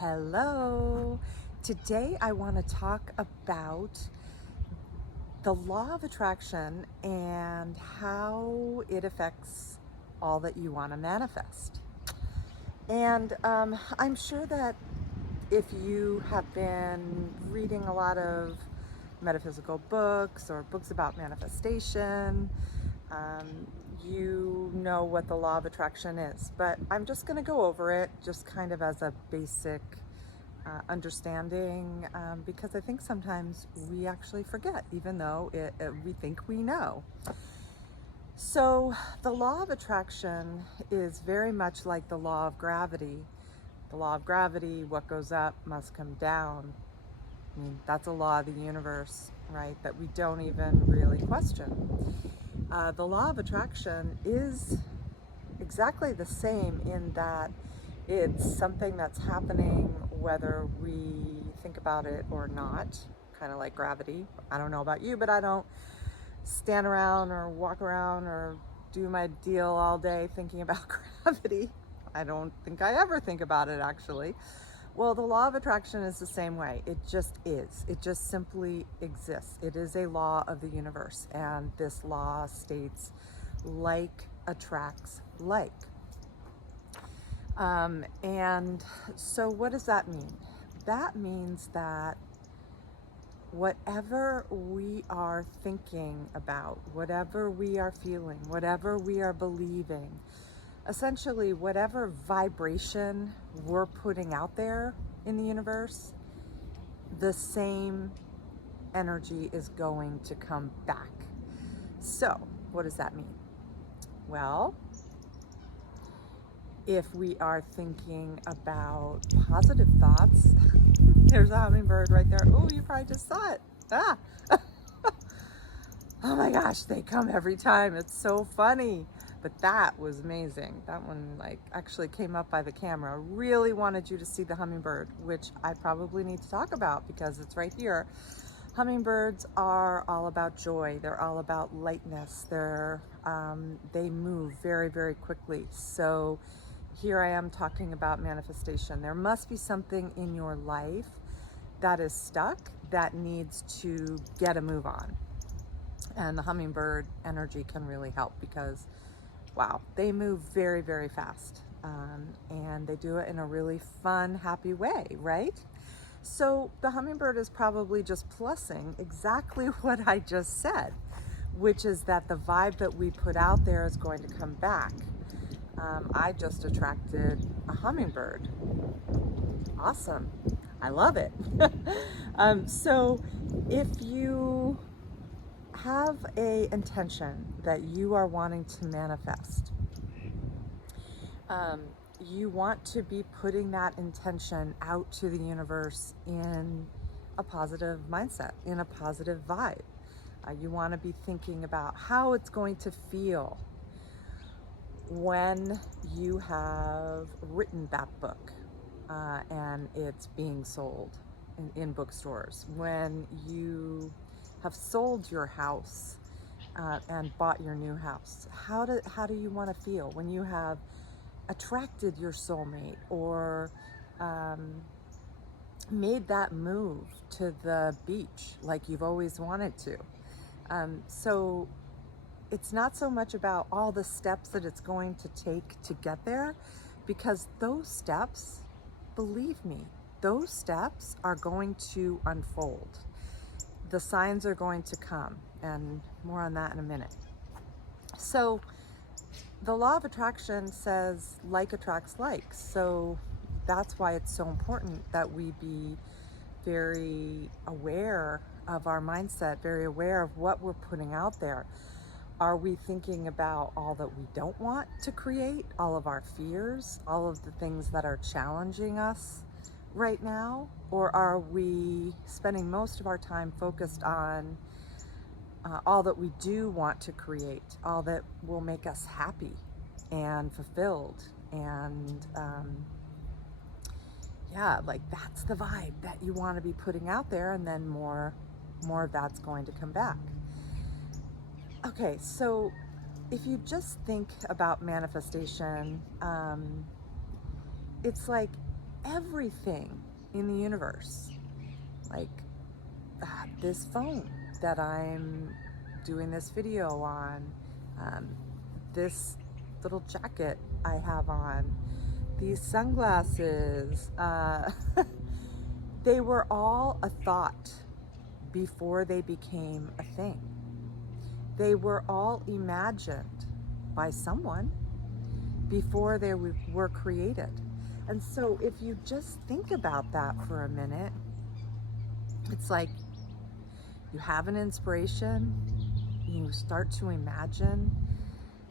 Hello. Today I want to talk about the law of attraction and how it affects all that you want to manifest. And I'm sure that if you have been reading a lot of metaphysical books or books about manifestation, um, you know what the law of attraction is. But I'm just going to go over it just kind of as a basic understanding, because I think sometimes we actually forget, even though we think we know. So the law of attraction is very much like the law of gravity. The law of gravity, what goes up must come down. I mean, that's a law of the universe, right? That we don't even really question. The law of attraction is exactly the same in that it's something that's happening whether we think about it or not, kind of like gravity. I don't know about you, but I don't stand around or walk around or do my deal all day thinking about gravity. I don't think I ever think about it, actually. Well, the law of attraction is the same way. It just is. It just simply exists. It is a law of the universe, and this law states like attracts like. And so what does that mean? That means that whatever we are thinking about, whatever we are feeling, whatever we are believing, essentially whatever vibration we're putting out there in the universe, the same energy is going to come back. So what does that mean? Well, if we are thinking about positive thoughts, there's a hummingbird right there. Oh, you probably just saw it. Ah, oh my gosh, they come every time. It's so funny. But that was amazing. That one actually came up by the camera. I really wanted you to see the hummingbird, which I probably need to talk about because it's right here. Hummingbirds are all about joy. They're all about lightness. They move very, very quickly. So here I am talking about manifestation. There must be something in your life that is stuck that needs to get a move on. And the hummingbird energy can really help because, wow, they move very, very fast. And they do it in a really fun, happy way, right? So the hummingbird is probably just plussing exactly what I just said, which is that the vibe that we put out there is going to come back. I just attracted a hummingbird. Awesome. I love it. So if you have a intention that you are wanting to manifest, you want to be putting that intention out to the universe in a positive mindset, in a positive vibe. You want to be thinking about how it's going to feel when you have written that book and it's being sold in bookstores, when you have sold your house and bought your new house. How do you want to feel when you have attracted your soulmate or made that move to the beach like you've always wanted to? So it's not so much about all the steps that it's going to take to get there, because those steps, believe me, those steps are going to unfold. The signs are going to come, and more on that in a minute. So the law of attraction says like attracts like. So that's why it's so important that we be very aware of our mindset, very aware of what we're putting out there. Are we thinking about all that we don't want to create, all of our fears, all of the things that are challenging us right now? Or are we spending most of our time focused on all that we do want to create, all that will make us happy and fulfilled? And yeah, like that's the vibe that you want to be putting out there, and then more of that's going to come back. Okay, so if you just think about manifestation, it's like everything in the universe. Like this phone that I'm doing this video on, this little jacket I have on, these sunglasses, they were all a thought before they became a thing. They were all imagined by someone before they were created. And so if you just think about that for a minute, it's like you have an inspiration, you start to imagine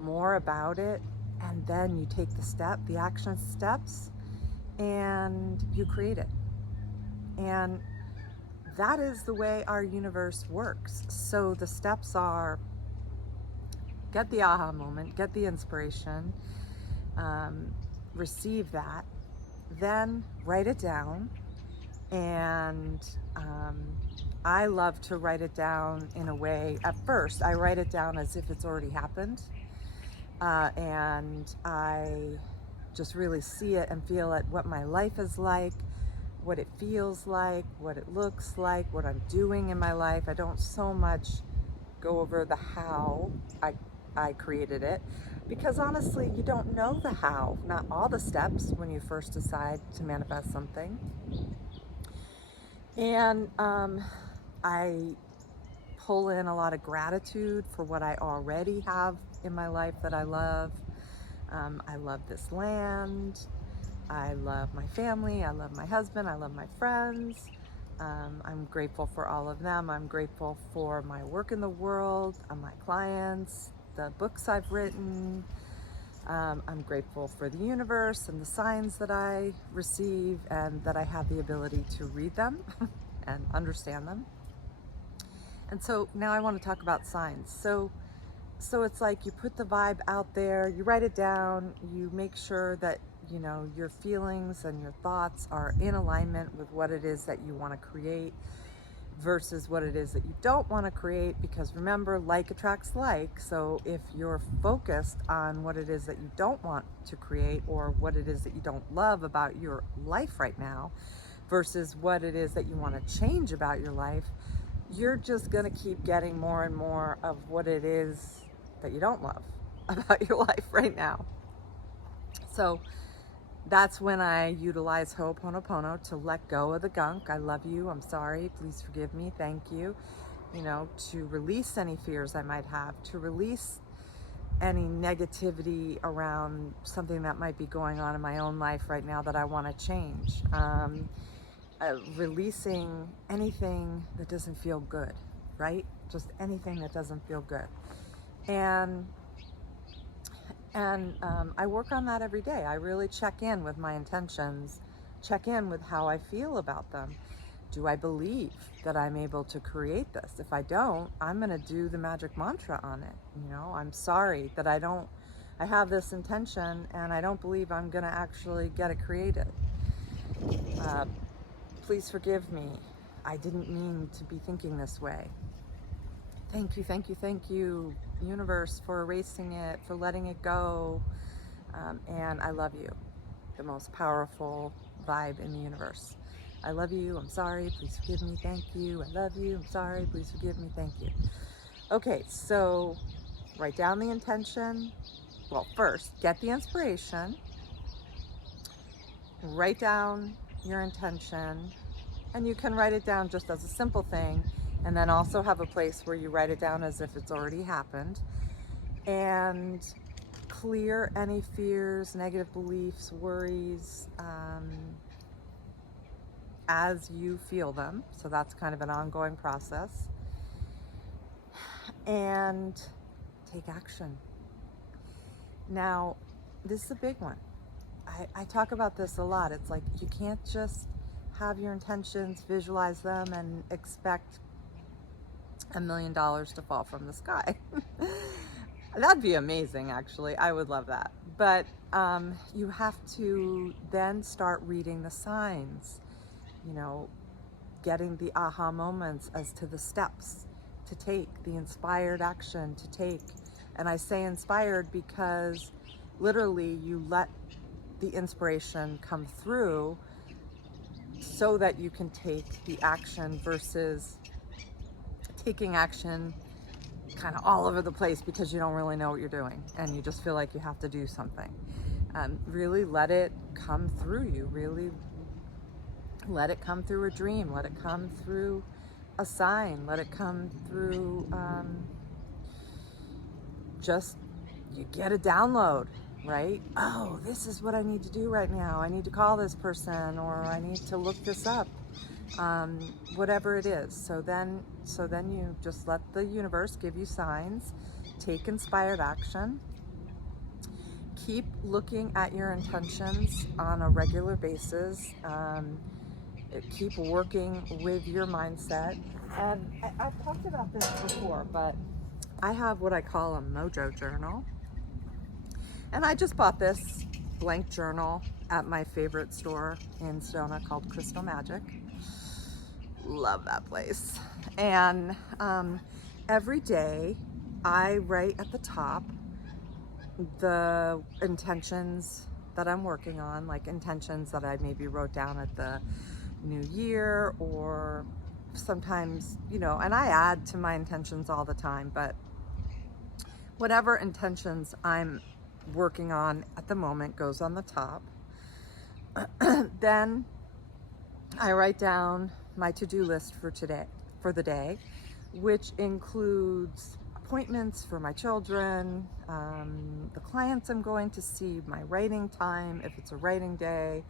more about it, and then you take the action steps, and you create it. And that is the way our universe works. So the steps are: get the aha moment, get the inspiration, receive that, then write it down. And I love to write it down in a way, at first I write it down as if it's already happened, and I just really see it and feel it, what my life is like, what it feels like, what it looks like, what I'm doing in my life. I don't so much go over the how I created it, because honestly, you don't know the how, not all the steps when you first decide to manifest something. And I pull in a lot of gratitude for what I already have in my life that I love. I love this land. I love my family. I love my husband. I love my friends. I'm grateful for all of them. I'm grateful for my work in the world, my clients, the books I've written. I'm grateful for the universe and the signs that I receive, and that I have the ability to read them and understand them. And so now I want to talk about signs. So it's like you put the vibe out there, you write it down, you make sure that, you know, your feelings and your thoughts are in alignment with what it is that you want to create versus what it is that you don't want to create. Because remember, like attracts like. So if you're focused on what it is that you don't want to create, or what it is that you don't love about your life right now versus what it is that you want to change about your life, you're just going to keep getting more and more of what it is that you don't love about your life right now. So that's when I utilize Ho'oponopono to let go of the gunk. I love you, I'm sorry, please forgive me, thank you. You know, to release any fears I might have, to release any negativity around something that might be going on in my own life right now that I want to change. Releasing anything that doesn't feel good, right? Just anything that doesn't feel good. And I work on that every day. I really check in with my intentions, check in with how I feel about them. Do I believe that I'm able to create this? If I don't, I'm going to do the magic mantra on it. You know, I'm sorry that I have this intention and I don't believe I'm going to actually get it created. Please forgive me. I didn't mean to be thinking this way. Thank you, thank you, thank you, universe, for erasing it, for letting it go. And I love you, the most powerful vibe in the universe. I love you, I'm sorry, please forgive me, thank you. I love you, I'm sorry, please forgive me, thank you. Okay, so write down the intention. Well, first, get the inspiration. Write down your intention, and you can write it down just as a simple thing, and then also have a place where you write it down as if it's already happened, and clear any fears, negative beliefs, worries, as you feel them. So that's kind of an ongoing process. And take action. Now, this is a big one. I talk about this a lot. It's like you can't just have your intentions, visualize them, and expect $1 million to fall from the sky. That'd be amazing, actually. I would love that. But you have to then start reading the signs, you know, getting the aha moments as to the steps to take, the inspired action to take. And I say inspired because literally you let the inspiration come through so that you can take the action versus taking action kind of all over the place because you don't really know what you're doing and you just feel like you have to do something. Really let it come through you. Really let it come through a dream. Let it come through a sign. Let it come through just you get a download, right? Oh, this is what I need to do right now. I need to call this person, or I need to look this up. Whatever it is. So then you just let the universe give you signs. Take inspired action. Keep looking at your intentions on a regular basis. Keep working with your mindset. And I've talked about this before, but I have what I call a MOJO journal. And I just bought this blank journal at my favorite store in Dona called Crystal Magic. Love that place. And every day I write at the top the intentions that I'm working on, like intentions that I maybe wrote down at the new year, or sometimes, you know, and I add to my intentions all the time, but whatever intentions I'm working on at the moment goes on the top. Then I write down my to-do list for the day, which includes appointments for my children, the clients I'm going to see, my writing time, if it's a writing day,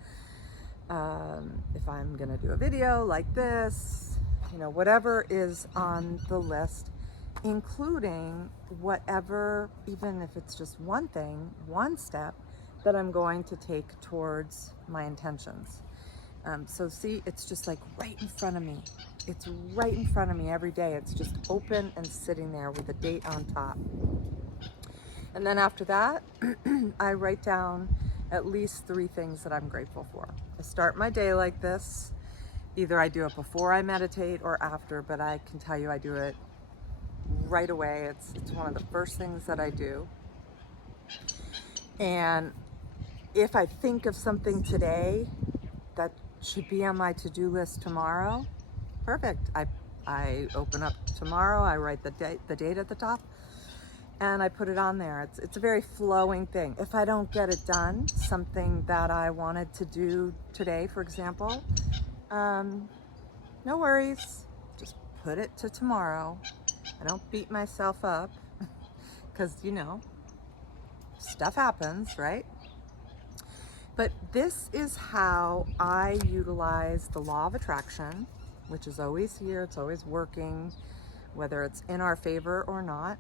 if I'm going to do a video like this, you know, whatever is on the list, including whatever, even if it's just one thing, one step that I'm going to take towards my intentions. So see, it's just like right in front of me. It's right in front of me every day. It's just open and sitting there with a date on top. And then after that, I write down at least 3 things that I'm grateful for. I start my day like this. Either I do it before I meditate or after, but I can tell you I do it right away. It's one of the first things that I do. And if I think of something today that should be on my to-do list tomorrow, perfect. I open up tomorrow, I write the date at the top, and I put it on there. It's a very flowing thing. If I don't get it done, something that I wanted to do today, for example, no worries, just put it to tomorrow. I don't beat myself up because, you know, stuff happens, right? But this is how I utilize the law of attraction, which is always here, it's always working, whether it's in our favor or not.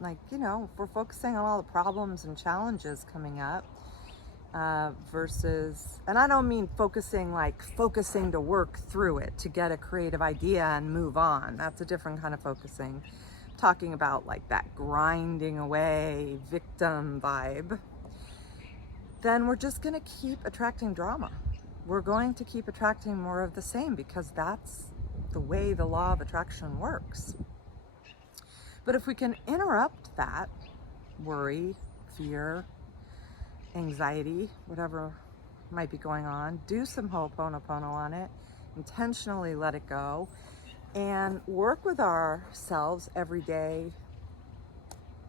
Like, you know, if we're focusing on all the problems and challenges coming up, versus, and I don't mean focusing to work through it, to get a creative idea and move on. That's a different kind of focusing. I'm talking about like that grinding away victim vibe. Then we're just going to keep attracting drama. We're going to keep attracting more of the same because that's the way the law of attraction works. But if we can interrupt that worry, fear, anxiety, whatever might be going on, do some ho'oponopono on it, intentionally let it go, and work with ourselves every day.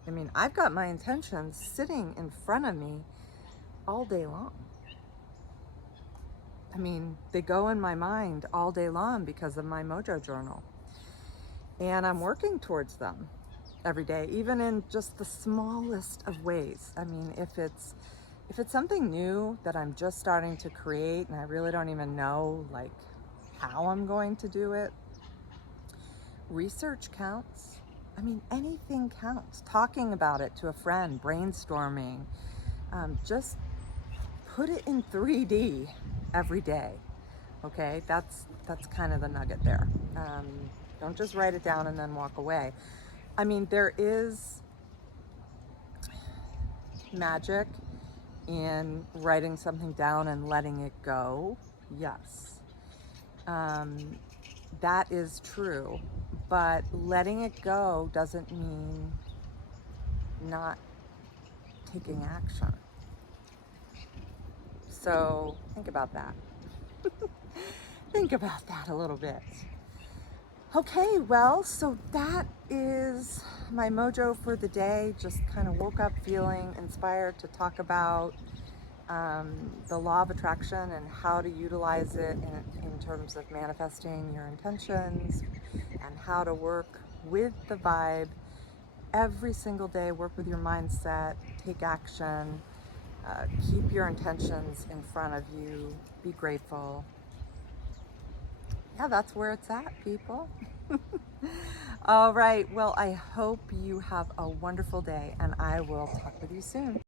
I mean, I've got my intentions sitting in front of me all day long. I mean, they go in my mind all day long because of my MOJO journal. And I'm working towards them every day, even in just the smallest of ways. I mean, if it's something new that I'm just starting to create and I really don't even know like how I'm going to do it, research counts. I mean, anything counts. Talking about it to a friend, brainstorming, just put it in 3D every day. Okay, that's kind of the nugget there. Don't just write it down and then walk away. I mean, there is magic in writing something down and letting it go. Yes, that is true. But letting it go doesn't mean not taking action. So think about that. Think about that a little bit. Okay, well, so that is my mojo for the day. Just kind of woke up feeling inspired to talk about the law of attraction and how to utilize it in terms of manifesting your intentions, and how to work with the vibe every single day. Work with your mindset, take action, keep your intentions in front of you, be grateful. Yeah, that's where it's at, people. All right, well, I hope you have a wonderful day, and I will talk with you soon.